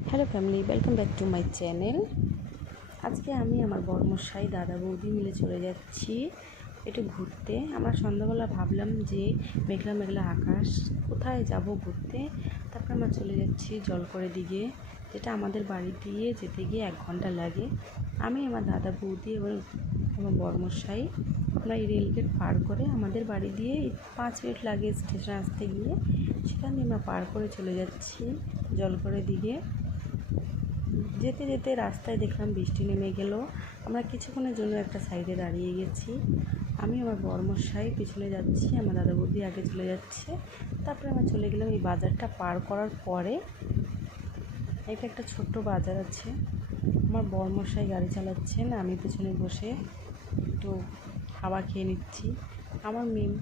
Hello family, welcome back to my channel. আজকে আমি আমার বড়মশাই দাদা বৌদি মিলে চলে যাচ্ছি একটু ঘুরতে। আমরা সন্ধ্যাবেলা ভাবলাম যে মেঘলা মেঘলা আকাশ, কোথায় যাব ঘুরতে। তারপর আমরা চলে যাচ্ছি জলকরের দিকে, যেটা আমাদের বাড়ি দিয়ে যেতে গিয়ে 1 ঘন্টা লাগে। আমি আমার দাদা বৌদি এবং আমার বড়মশাই আমরা এই রেলগেট পার করে আমাদের বাড়ি দিয়ে 5 মিনিট লাগে স্টেশন আসতে গিয়ে। সেখান দিয়ে আমরা পার করে চলে যাচ্ছি জলকরের দিকে। যেতে যেতে রাস্তায় দেখলাম বৃষ্টি নেমে গেল। আমরা কিছুক্ষণের জন্য একটা সাইডে দাঁড়িয়ে গেছি। আমি আমার বড়মশাই পিছনে যাচ্ছি, আমার দাদা বৌদি আগে চলে যাচ্ছে। তারপরে আমরা চলে গেলাম এই বাজারটা পার করার পরে। এটা একটা ছোট্ট বাজার আছে। আমার বড়মশাই গাড়ি চালাচ্ছেন, আমি পিছনে বসে একটু হাওয়া খেয়ে নিচ্ছি। আমার মেয়ে,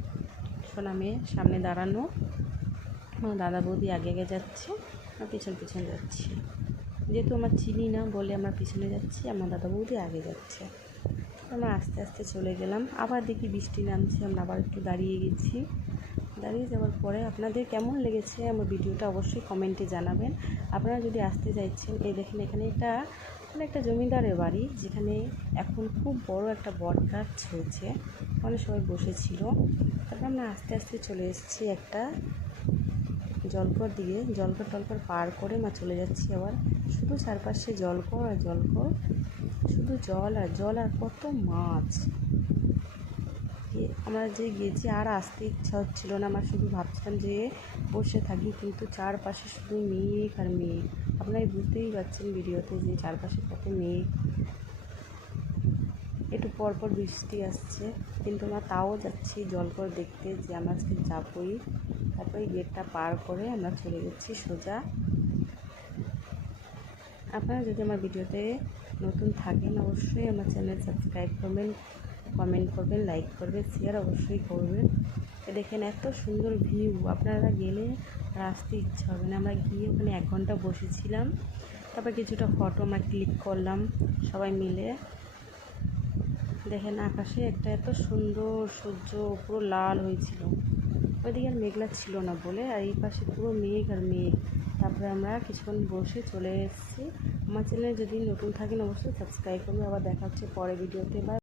সোনা মেয়ে সামনে দাঁড়ানো, আমার দাদা বৌদি আগে আগে যাচ্ছে, আমি পিছন যাচ্ছি। যেহেতু আমার চিনি না বলে আমরা পিছনে যাচ্ছি, আমার দাদা বৌদি আগে যাচ্ছে। আমরা আস্তে আস্তে চলে গেলাম। আবার দেখি বৃষ্টি নামছে, আমরা আবার একটু দাঁড়িয়ে গেছি। দাঁড়িয়ে যাওয়ার পরে আপনাদের কেমন লেগেছে আমার ভিডিওটা অবশ্যই কমেন্টে জানাবেন। আপনারা যদি আসতে চাইছেন, এই দেখেন এখানে একটা জমিদারের বাড়ি, যেখানে এখন খুব বড় একটা বট গাছ হয়েছে, অনেক সবাই বসেছিল। তারপর আমরা আস্তে আস্তে চলে এসেছি একটা জলকর দিকে। জলকর টলকর পার করে আমরা চলে যাচ্ছি আবার। শুধু চারপাশে জলকর আর জলকর, শুধু জল আর জল আর কত মাছ। আমরা যে গেছি আর আসতে ইচ্ছা হচ্ছিল না, আমরা শুধু ভাবছিলাম যে বসে থাকি, কিন্তু চারপাশে শুধু মেঘ আর মেঘ। আপনারা বুঝতেই পারছেন ভিডিওতে যে চারপাশে কত মেঘ। একটু পরপর বৃষ্টি আসছে, কিন্তু আমরা তাও যাচ্ছি জলকর দেখতে, যে আমরা আজকে যাবই। তারপরে গেটটা পার করে আমরা চলে যাচ্ছি সোজা। আপনারা যদি আমার ভিডিওতে নতুন থাকেন, অবশ্যই আমার চ্যানেল সাবস্ক্রাইব করবেন, কমেন্ট করবেন, লাইক করবেন, শেয়ার অবশ্যই করবেন। দেখেন এত সুন্দর ভিউ, আপনারা গেলে আর আসতে ইচ্ছা হবে না। আমরা গিয়ে ওখানে 1 ঘন্টা বসেছিলাম। তারপর কিছুটা ফটো আমরা ক্লিক করলাম সবাই মিলে। দেখেন আকাশে একটা এত সুন্দর সূর্য পুরো লাল হয়েছিল। ওইদিকে আর মেঘলা ছিল না বলে, আর এই পাশে পুরো মেঘ আর মেঘ। তারপরে আমরা কিছুক্ষণ বসে চলে এসেছি। আমার চ্যানেলে যদি নতুন থাকেন অবশ্যই সাবস্ক্রাইব করবেন। আবার দেখা হচ্ছে পরে ভিডিওতে। বা